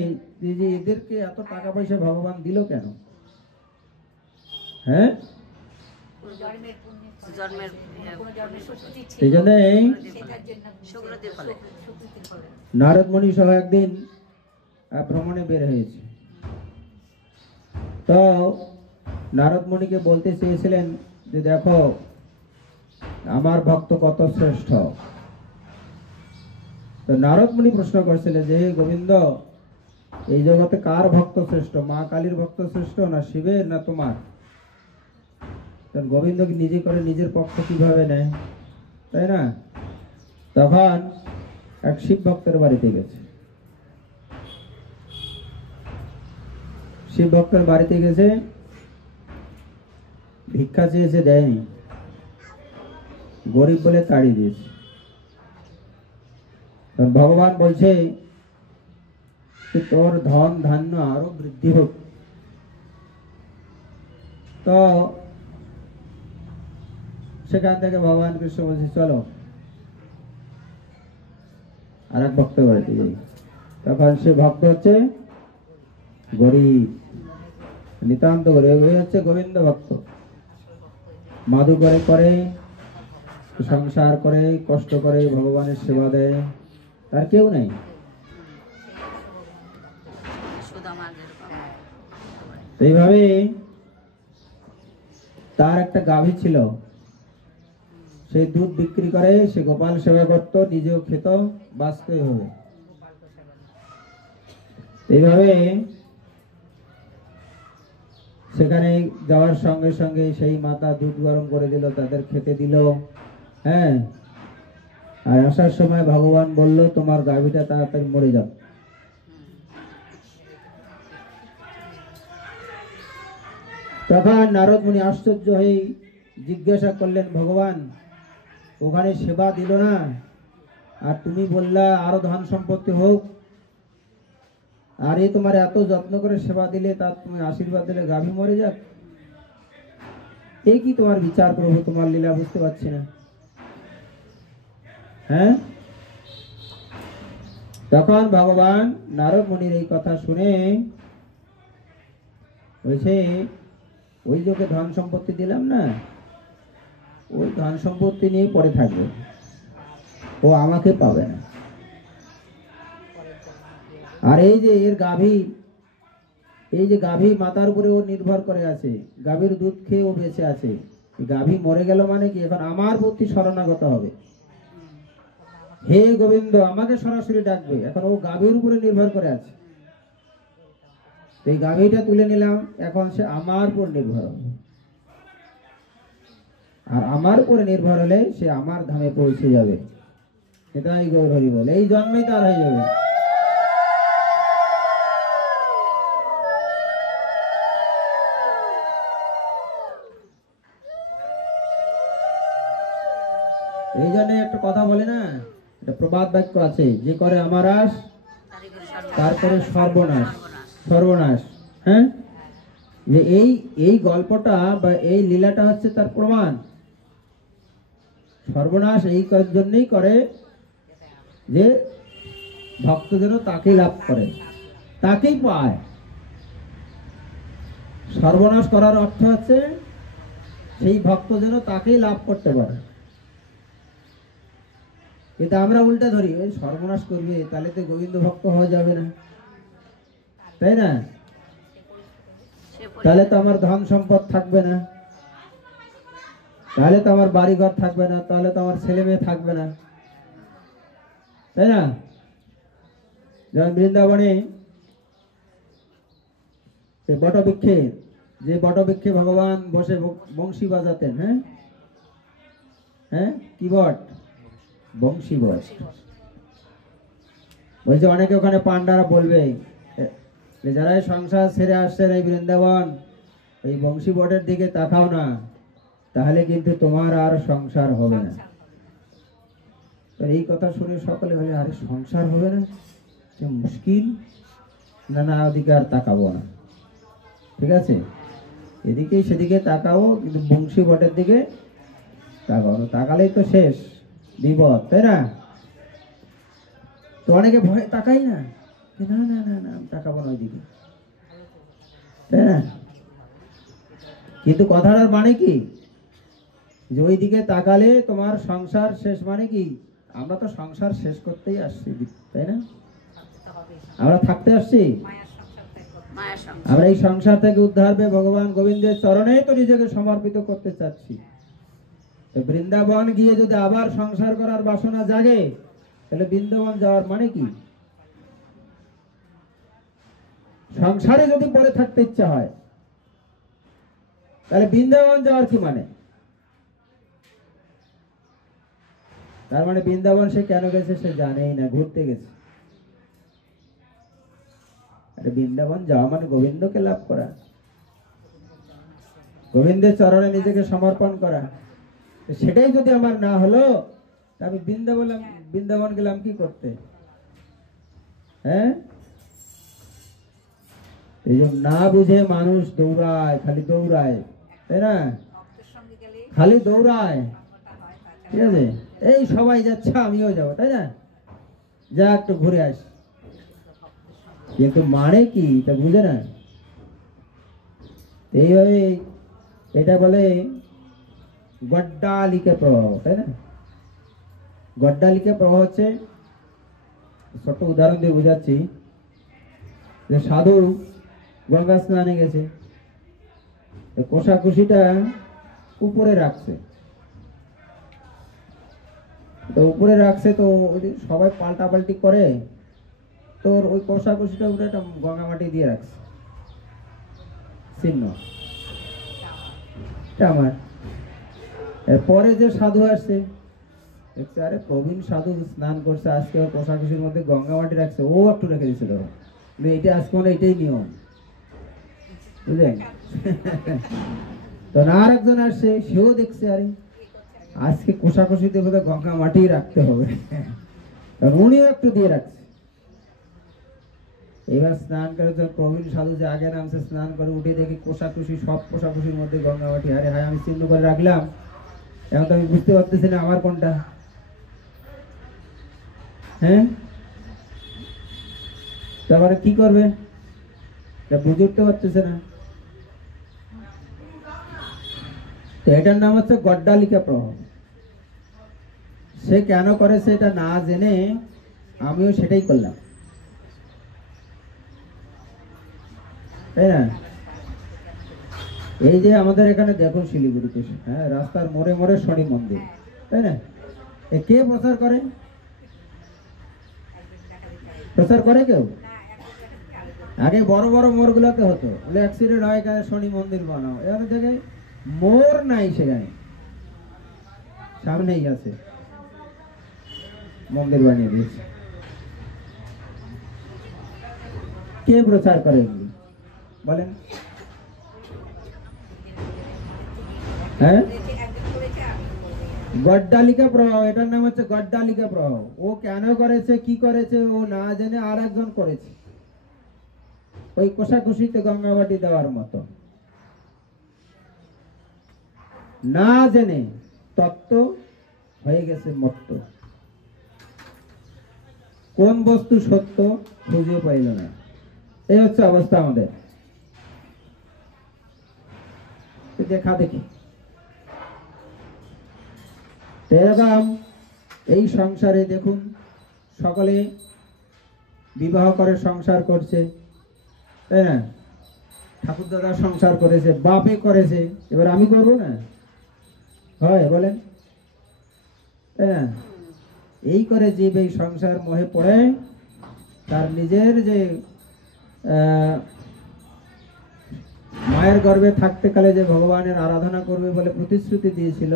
যে এদেরকে এত টাকা পয়সা ভগবান দিল কেন? হ্যাঁ, এই জন্য নারদ মুনি সহ একদিন ভ্রমণে বের হয়েছে। তো নারদ মুনিকে বলতে চেয়েছিলেন যে দেখো আমার ভক্ত কত শ্রেষ্ঠ। তো নারদ মুনি প্রশ্ন করেছিলেন যে হে গোবিন্দ, এই জগতে কার ভক্ত শ্রেষ্ঠ? মা কালীর ভক্ত শ্রেষ্ঠ, না শিবের, না তোমার? গোবিন্দ নিজে করে নিজের পক্ষ কিভাবে নেয়? তাই না? তখন এক শিব ভক্তের বাড়িতে গেছে। শিব ভক্তের বাড়িতে গেছে, ভিক্ষা চেয়েছে, দেয়নি, গরিব বলে তাড়িয়ে দিয়েছে। ভগবান বলছে তোর ধন ধান্য আরো বৃদ্ধি হোক। তো সেখান থেকে ভগবান কৃষ্ণ বলছে চলো আর এক ভক্ত বাড়িতে যাই। তখন সে ভক্ত হচ্ছে গরিব, নিতান্ত গরিব, হচ্ছে গোবিন্দ ভক্ত। মাধু করে সংসার করে, কষ্ট করে, ভগবানের সেবা দেয়, তার কেউ নেই। এইভাবে তার একটা গাভী ছিল, সেই দুধ বিক্রি করে, সে গোপাল সেবা করত, নিজেও খেত, বাঁচতে হবে। এইভাবে সেখানে যাওয়ার সঙ্গে সঙ্গে সেই মাতা দুধ গরম করে দিল, তাদের খেতে দিল। হ্যাঁ, আর আসার সময় ভগবান বলল তোমার গাভীটা তাড়াতাড়ি মরে যাও। তখন নারদ মুনি আশ্চর্য হয়ে জিজ্ঞাসা করলেন, ভগবান ওখানে সেবা দিল না, আর তুমি বললা আরো ধন সম্পত্তি হোক, আর এই তোমার এত যত্ন করে সেবা দিলে, তার তুমি আশীর্বাদ দিলে গাভী মরে যাক, এই কি তোমার বিচার প্রভু, তোমার লীলা বুঝতে পারছি না। হ্যাঁ, তখন ভগবান নারদ মুনির এই কথা শুনে বলছে, ওই যোগে ধন সম্পত্তি দিলাম না, ওই ধন সম্পত্তি নিয়ে পড়ে থাকবে, ও আমাকে পাবে না। আর এই যে এর গাভী, এই যে গাভী মাতার উপরে ও নির্ভর করে আছে, গাভীর দুধ খেয়ে ও বেঁচে আছে, গাভী মরে গেল মানে কি, এখন আমার প্রতি শরণাগত হবে, হে গোবিন্দ আমাকে সরাসরি ডাকবে, এখন ও গাভীর উপরে নির্ভর করে আছে। এই গাভীটা তুলে নিলাম, এখন সে আমার উপর নির্ভর হবে, আর আমার উপরে নির্ভর হলে সে আমার ধামে পৌঁছে যাবে। এটাই গৌর হরি বলে, এই জন্মেই তার হয়ে যাবে। এই জন্য একটা কথা বলে না, একটা প্রবাদ বাক্য আছে, যে করে আমার আশ তার করে সর্বনাশ। সর্বনাশ, হ্যাঁ, যে এই গল্পটা বা এই লীলাটা হচ্ছে তার প্রমাণ। সর্বনাশ এই জন্যই করে যে ভক্ত যেন তাকেই লাভ করে, তাকেই পায়। সর্বনাশ করার অর্থ হচ্ছে সেই ভক্ত যেন তাকেই লাভ করতে পারে। কিন্তু আমরা উল্টা ধরি, ওই সর্বনাশ করবে তাহলে তো গোবিন্দ ভক্ত হওয়া যাবে না, তাই না? তাহলে তো আমার ধন সম্পদ থাকবে না, তাহলে তো আমার বাড়িঘর থাকবে না, তাহলে তো আমার ছেলে মেয়ে থাকবে না, তাই না? যেমন বৃন্দাবনে বটবৃক্ষে, যে বটবৃক্ষে ভগবান বসে বংশী বাজাতেন, হ্যাঁ হ্যাঁ, কি বট? বংশী বট। বলছে অনেকে ওখানে পান্ডারা বলবে, যারা সংসার ছেড়ে আসছেন এই বৃন্দাবন, এই বংশী বটের দিকে তাকাও না, তাহলে কিন্তু তোমার আর সংসার হবে না। এই কথা শুনে সকলে বলে, আরে সংসার হবে না, যে মুশকিল, না না ওদিকে আর তাকাবো না, ঠিক আছে, এদিকে সেদিকে তাকাবো, কিন্তু বংশী বটের দিকে তাকাবো না, তাকালেই তো শেষ বিপদ, তাই না? তো অনেকে ভয়ে তাকাই না, না না না না তাকাবো না ওইদিকে, তাই না? কিন্তু কথাটার মানে কি, যে ওই দিকে তাকালে তোমার সংসার শেষ, মানে কি আমরা তো সংসার শেষ করতেই আসছি, তাই না? আমরা থাকতে আসছি, আমরা এই সংসার থেকে উদ্ধার পেয়ে ভগবান গোবিন্দের চরণে তো নিজেকে সমর্পিত করতে চাচ্ছি। তো বৃন্দাবন গিয়ে যদি আবার সংসার করার বাসনা জাগে, তাহলে বৃন্দাবন যাওয়ার মানে কি? সংসারে যদি পড়ে থাকতে ইচ্ছা হয়, তাহলে বৃন্দাবন যাওয়ার কি মানে? তার মানে বৃন্দাবন সে কেন গেছে সে জানেই না, ঘুরতে গেছে। আরে বৃন্দাবন যাওয়া মানে গোবিন্দকে লাভ করা, গোবিন্দের চরণে নিজেকে সমর্পণ করা। সেটাই যদি আমার না হলো, আমি বৃন্দাবন গেলাম কি করতে? হ্যাঁ, এই জন্য না বুঝে মানুষ দৌড়ায়, খালি দৌড়ায়, তাই না? খালি দৌড়ায়, ঠিক আছে, এই সবাই যাচ্ছে আমিও যাবো, তাই না, যা একটু ঘুরে আস, কিন্তু মানে কি এটা বুঝে না। এইভাবে এটা বলে গড্ডালিকা প্রভাব, তাই না? গড্ডালিকা প্রভাব হচ্ছে, ছোট্ট উদাহরণ দিয়ে বুঝাচ্ছি, যে সাধু গঙ্গা স্নানে গেছে, কোষাকুষিটা উপরে রাখছে, তো উপরে রাখছে, তো সবাই পাল্টাপাল্টি করে, তোর ওই কষাকষিটা উপরে একটা গঙ্গা মাটি দিয়ে রাখছে চিহ্ন, এটা আমার। এরপরে যে সাধু আসছে দেখছে, আরে প্রবীণ সাধু স্নান করছে আজকে, ওর কষাকষির মধ্যে গঙ্গা মাটি রাখছে, ও একটু রেখে দিচ্ছে তখন, এটা আজকে মানে এটাই নিয়ম, বুঝলেন? তো আর একজন আসছে, সেও দেখছে আরে আজকে কোষাকুষিতে বোধহয় গঙ্গা মাটি রাখতে হবে, কারণ উনিও একটু দিয়ে রাখছে। এবার স্নান করে তো প্রবীণ সাধু যে আগে নামছে, স্নান করে উঠে দেখি কোষাকুষি, সব কোষাকুষির মধ্যে গঙ্গা মাটি। আরে হায়, আমি চিহ্ন করে রাখলাম, এখন তো আমি বুঝতে পারতেছি না আমার কোনটা। হ্যাঁ, তারপরে কি করবে, বুঝে উঠতে পারতেছে না। তো এটার নাম হচ্ছে গড্ডালিকা প্রভাব। সে কেন করেছে এটা না জেনে আমিও সেটাই করলাম, তাই না? এই যে আমাদের এখানে দেখুন শিলিগুড়িতে, হ্যাঁ, রাস্তার মোড়ে মোড়ে শনি মন্দির, তাই না? এ কে প্রচার করে? প্রচার করে কেউ? আগে বড় বড় মোড় গুলোতে হতো, বলে অ্যাক্সিডেন্ট হয়, শনি মন্দির বানাও। এখানে থেকে মোড় নাই, সেখানে সামনেই আছে, মন্দির বানিয়ে দিয়েছে। কে প্রচার করে এগুলি বলেন? হ্যাঁ, গড্ডালিকা প্রভাব, এটার নাম হচ্ছে গড্ডালিকা প্রভাব। ও কেন করেছে, কি করেছে, ও না জেনে আর একজন করেছে, ওই কোষাকুষিতে গঙ্গাবাটি দেওয়ার মতো, না জেনে তত্ত্ব হয়ে গেছে মত্ত। কোন বস্তু সত্য খুঁজে পাইল না, এই হচ্ছে অবস্থা আমাদের। দেখা দেখি এরকম এই সংসারে দেখুন, সকলে বিবাহ করে সংসার করছে, তাই না? ঠাকুর দাদা সংসার করেছে, বাপে করেছে, এবার আমি করবো না, হয় বলেন? তাই না? এই করে জীব এই সংসার মোহে পড়ে তার নিজের যে মায়ের গর্ভে থাকতে কালে যে ভগবানের আরাধনা করবে বলে প্রতিশ্রুতি দিয়েছিল,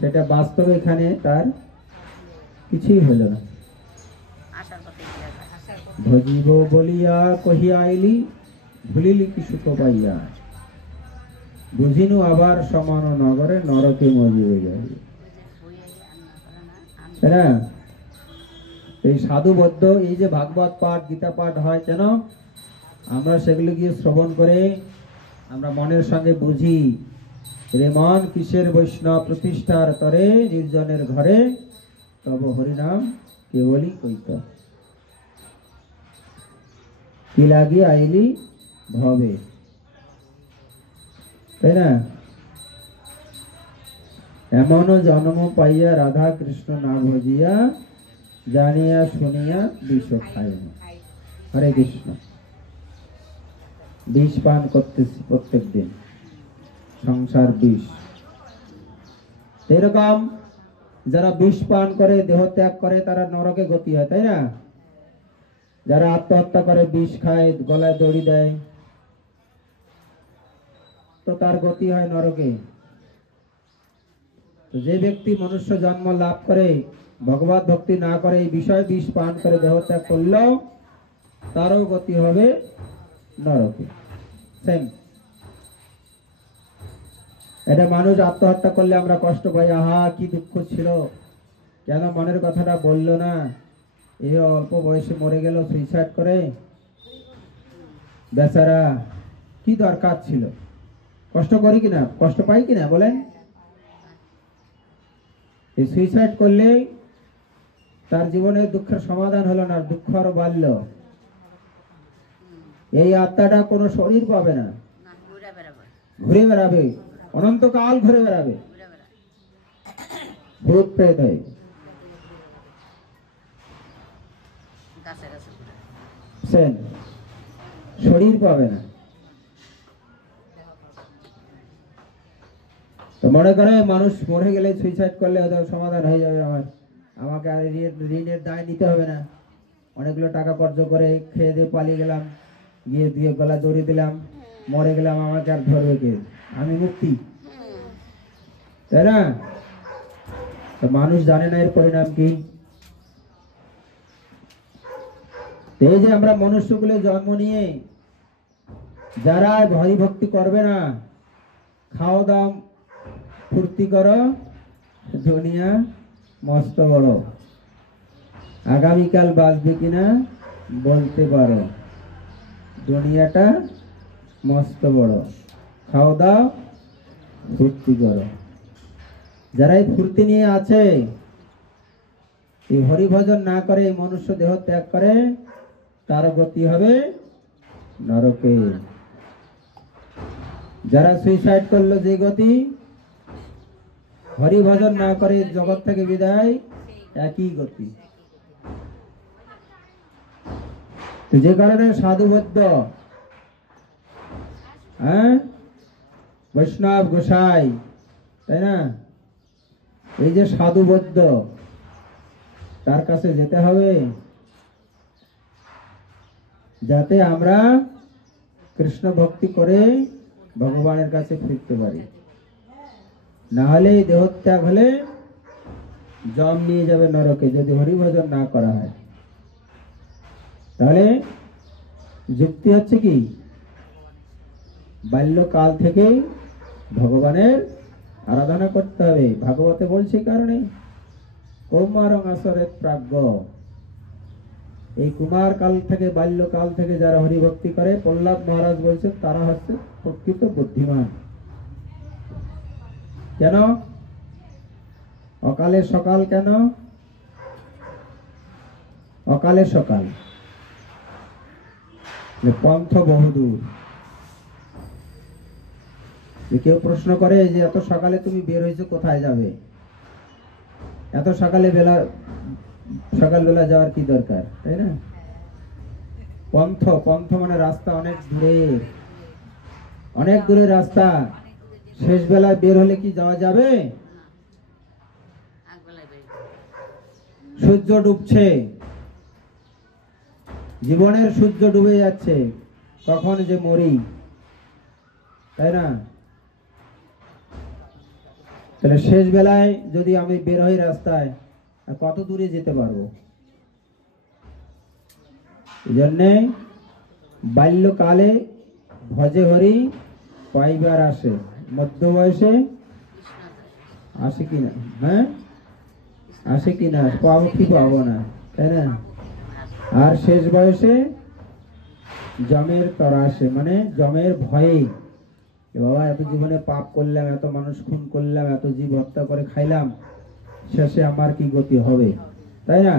সেটা বাস্তবে এখানে তার কিছুই হলো না। ভজিব বলিয়া কহিয়া আইলি, ভুলিলি কি সুখ পাইয়া, বুঝিনু আবার সমান নগরে, নরকে মজিবে যাইবে। তাই না? এই সাধু বৌদ্ধ এই যে ভাগবত পাঠ, গীতা পাঠ হয় কেন? আমরা সেগুলো গিয়ে শ্রবণ করে আমরা মনের সঙ্গে বুঝি, রে মন কিসের বৈষ্ণব প্রতিষ্ঠার তরে, নির্জনের ঘরে তব হরিনাম কেবলই কইত, কি লাগি আইলি ভবে, তাই না? এমনও জন্ম পাইয়া রাধা কৃষ্ণ না ভজিয়া, জানিয়া শুনিয়া বিষ খায় না। হরে কৃষ্ণ। বিষ পান করতেছি প্রত্যেক দিন, সংসার বিষ। এরকম যারা বিষ পান করে, দেহ ত্যাগ করে, তারা নরকে গতি হয়, তাই না? যারা আত্মহত্যা করে, বিষ খায়, গলায় দড়ি দেয়, তো তার গতি হয় নরকে। যে ব্যক্তি মনুষ্য জন্ম লাভ করে, ভগবত ভক্তি না করে, এই বিষয় বিষ পান করে দেহ ত্যাগ করলেও তারও গতি হবে নরকে। সেম। এটা মানুষ আত্মহত্যা করলে আমরা কষ্ট পাই, আহা কি দুঃখ ছিল, কেন মনের কথাটা বললো না, এই অল্প বয়সে মরে গেল সুইসাইড করে, বেচারা, কি দরকার ছিল। কষ্ট করি কিনা, কষ্ট পাই কিনা বলেন? এই সুইসাইড করলে তার জীবনের দুঃখের সমাধান হলো না, দুঃখ আরো বাড়ল। এই আত্মাটা কোনো শরীর পাবে না, ঘুরে বেড়াবে, অনন্তকাল ঘুরে বেড়াবে, ভূত প্রেত হয়ে। শরীর পাবে না। তো মনে করে মানুষ মরে গেলে সুইসাইড করলে হয়তো সমাধান হয়ে যাবে, আমাকে আর ঋণের দায় নিতে হবে না, অনেকগুলো টাকা খরচ করে খেয়ে দিয়ে পালিয়ে গেলাম, গিয়ে দিয়ে গলা দড়ি দিলাম, মরে গেলাম, আমাকে আর ধরবে কে? আমি মুক্তি, তাই না? তো মানুষ জানে না এর পরিণাম কি। এই যে আমরা মনুষ্যকুলে জন্ম নিয়ে যারা হরি ভক্তি করবে না, খাও দাও ফুর্তি করো, দুনিয়া মস্ত বড়, আগামীকাল বাঁচবে কিনা বলতে পারো, দুনিয়াটা মস্ত বড়, খাও দাও ফুর্তি করো। যারা এই ফুর্তি নিয়ে আছে, এই হরি ভজন না করে, এই মনুষ্য দেহ ত্যাগ করে, তার গতি হবে নরকে। যারা সুইসাইড করলো যে গতি, হরি ভজন না করে জগৎ থেকে বিদায়, একই গতি। যে কারণে সাধুবদ্ধ, বৈষ্ণব গোসাই, তাই না, এই যে সাধুবদ্ধ, তার কাছে যেতে হবে, যাতে আমরা কৃষ্ণ ভক্তি করে ভগবানের কাছে ফিরতে পারি। না হলে দেহত্যাগ হলে জম নিয়ে যাবে নরকে, যদি হরিভজন না করা হয়। তাহলে যুক্তি হচ্ছে কি, বাল্যকাল থেকেই ভগবানের আরাধনা করতে হবে। ভাগবতে বলছে কারণে কৌমারং আসরে প্রাজ্ঞ, এই কুমার কাল থেকে, বাল্যকাল থেকে যারা হরিভক্তি করে, প্রহ্লাদ মহারাজ বলছেন তারা হচ্ছে প্রকৃত বুদ্ধিমান। কেন অকালে সকাল? কেন অকালে সকাল? পন্থ বহুদূর। কেউ প্রশ্ন করে যে এত সকালে তুমি বের হয়েছো, কোথায় যাবে? এত সকালবেলা যাওয়ার কি দরকার, তাই না? পন্থ মানে রাস্তা অনেক দূরে, অনেক দূরের রাস্তা। শেষ বেলায় বের হলে কি যাওয়া যাবে? সূর্য ডুবছে, জীবনের সূর্য ডুবে যাচ্ছে, কখন যে মরি, তাই না? তাহলে শেষ বেলায় যদি আমি বের হই রাস্তায়, কত দূরে যেতে পারবো? এই জন্যে বাল্যকালে ভজে হরি পাইবার আসে, মধ্য বয়সে আসে কিনা, হ্যাঁ আসে কিনা, পাবো কি পাবো না, তাই না? আর শেষ বয়সে জমের তরাসে, মানে জমের ভয়ে, বাবা এত জীবনে পাপ করলাম, এত মানুষ খুন করলাম, এত জীব হত্যা করে খাইলাম, শেষে আমার কি গতি হবে, তাই না?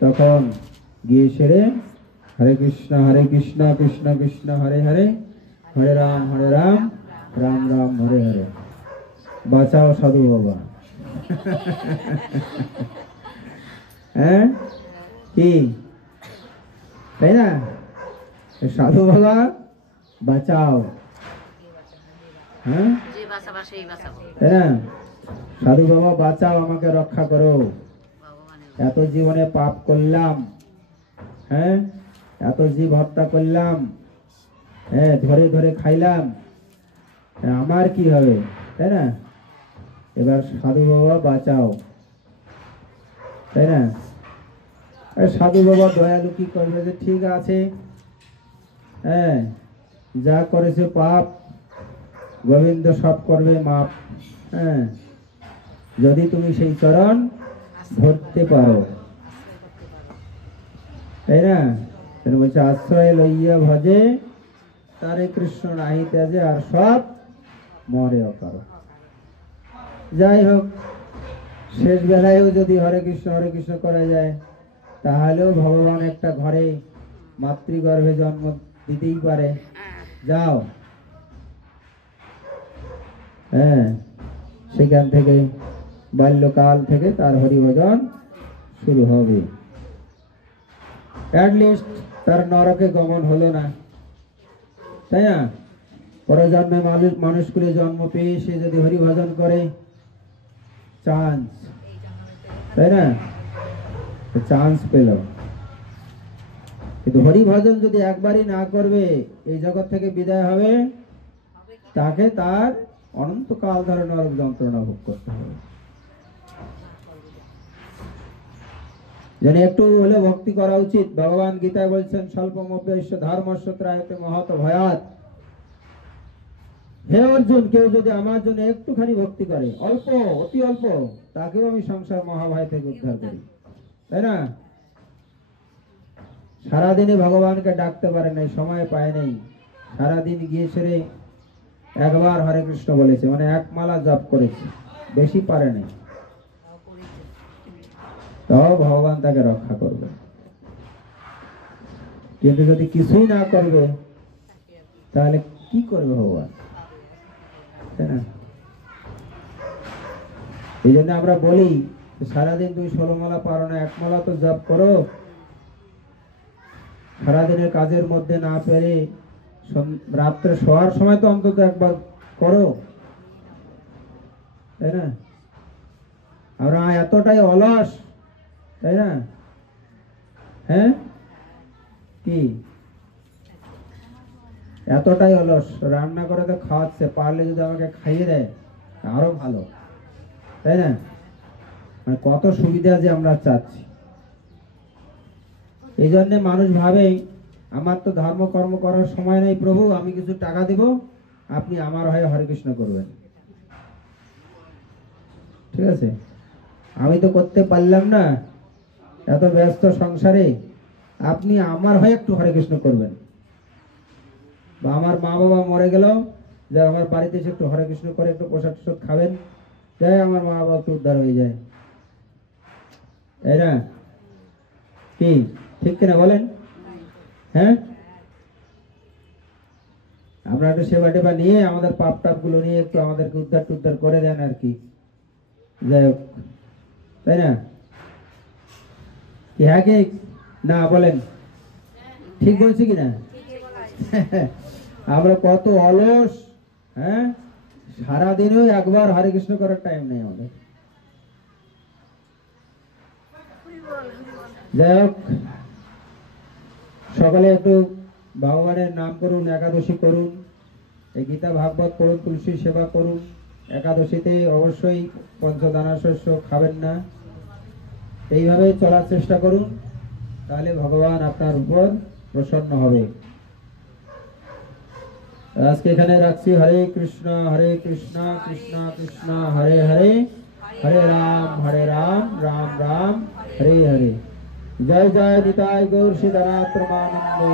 তখন গিয়ে সেরে হরে কৃষ্ণ কৃষ্ণ কৃষ্ণ হরে হরে, হরে রাম রাম রাম হরে হরে। বাঁচাও সাধু বাবা। হ্যাঁ কি, তাই না? সাধু বাবা বাঁচাও, হ্যাঁ তাই না? সাধু বাবা বাঁচাও, আমাকে রক্ষা করো, এত জীবনে পাপ করলাম, হ্যাঁ এত জীব হত্যা করলাম, হ্যাঁ ধরে ধরে খাইলাম, আমার কি হবে, তাই না? এবার সাধু বাবা বাঁচাও, তাই না? সাধু বাবা দয়ালু কি করবে, যে ঠিক আছে, হ্যাঁ যা করেছে পাপ, গোবিন্দ সব করবে মাপ, হ্যাঁ যদি তুমি সেই চরণ ধরতে পারো, তাই না? বলছে আশ্রয় লইয়া ভজে, তারে কৃষ্ণ নাহি ত্যাজে, আর সব মরে অকার। যাই হোক, শেষ বেলায়ও যদি হরে কৃষ্ণ করা যায়, তাহলেও ভগবান একটা ঘরে মাতৃগর্ভে জন্ম দিতেই পারে। যাও, হ্যাঁ সেখান থেকে বাল্যকাল থেকে তার হরিভজন শুরু হবে। অ্যাটলিস্ট তার নরকে গমন হলো না, তাই না? পরজন্মে মানুষ কুলে জন্ম পেয়ে সে যদি হরিভজন করে, চান্স, তাই না? চান্স পেল। কিন্তু হরি ভজন যদি একবারই না করবে, এই জগৎ থেকে বিদায় হবে, তাকে তার অনন্তকাল ধরে নরক যন্ত্রণা ভোগ করতে হবে। যেন একটু হলে ভক্তি করা উচিত। ভগবান গীতায় বলছেন, স্বল্পমপ্যস্য ধর্মস্য ত্রায়তে মহত ভয়াৎ। হে অর্জুন, কেউ যদি আমার জন্য একটুখানি ভক্তি করে, অল্প, অতি অল্প, তাকেও আমি সংসার মহাভয় থেকে উদ্ধার করি। তাই না? সারাদিনে ভগবানকে ডাকতে পারে নাই, সময় পায় নাই। সারাদিন গিয়ে সেরে একবার হরে কৃষ্ণ বলেছে, মানে এক মালা জপ করেছে, বেশি পারে নাই। তাও ভগবান তাকে রক্ষা করবে। কিন্তু যদি কিছুই না করবে, তাহলে কি করবে ভগবান? তাই না? এই জন্য আমরা বলি, সারাদিন তুমি 16 মালা পারো না, এক মালা তো জপ করো। সারাদিনের কাজের মধ্যে না পেরে রাত্রে শোয়ার সময় তো অন্তত একবার করো। তাই না? আমরা এতটাই অলস, তাই না? হ্যাঁ, কি এতটাই অলস, রান্না করে তো খাওয়াচ্ছে, পারলে যদি আমাকে খাইয়ে দেয় আরো ভালো। তাই না? মানে কত সুবিধা যে আমরা চাচ্ছি। এই জন্য মানুষ ভাবে, আমার তো ধর্ম কর্ম করার সময় নেই প্রভু, আমি কিছু টাকা দিব, আপনি আমার হয়ে হরে কৃষ্ণ করবেন। ঠিক আছে, আমি তো করতে পারলাম না, এত ব্যস্ত সংসারে, আপনি আমার হয়ে একটু হরে কৃষ্ণ করবেন। বা আমার মা বাবা মরে গেল, যে আমার বাড়িতে এসে একটু হরে কৃষ্ণ করে একটু প্রসাদ টসাদ খাবেন, যাই আমার মা বাবা একটু উদ্ধার হয়ে যায়। তাই না? কি ঠিক কিনা বলেন? হ্যাঁ, আমরা একটু সেবা টেবা নিয়ে আমাদের পাপ টাপ গুলো নিয়ে একটু আমাদেরকে উদ্ধার টুদ্ধার করে দেন আর কি। যাই হোক, তাই না? কি হ্যাঁ কি না বলেন? ঠিক বলছি কিনা? আমরা কত অলস। হ্যাঁ, সারাদিনও একবার হরে কৃষ্ণ করার টাইম নেই আমাদের। যাই হোক, সকালে একটু ভগবানের নাম করুন, একাদশী করুন, এই গীতা ভাগবত পড়ুন, তুলসী সেবা করুন। একাদশীতে অবশ্যই পঞ্চদানা শস্য খাবেন না। এইভাবে চলার চেষ্টা করুন, তাহলে ভগবান আপনার উপর প্রসন্ন হবে। আজকে এখানে রাখছি। হরে কৃষ্ণ কৃষ্ণ কৃষ্ণ হরে হরে, হরে রাম রাম রাম হরে হরে। জয় জয় নিতাই গৌর শ্রীধরা প্রমানন্দে।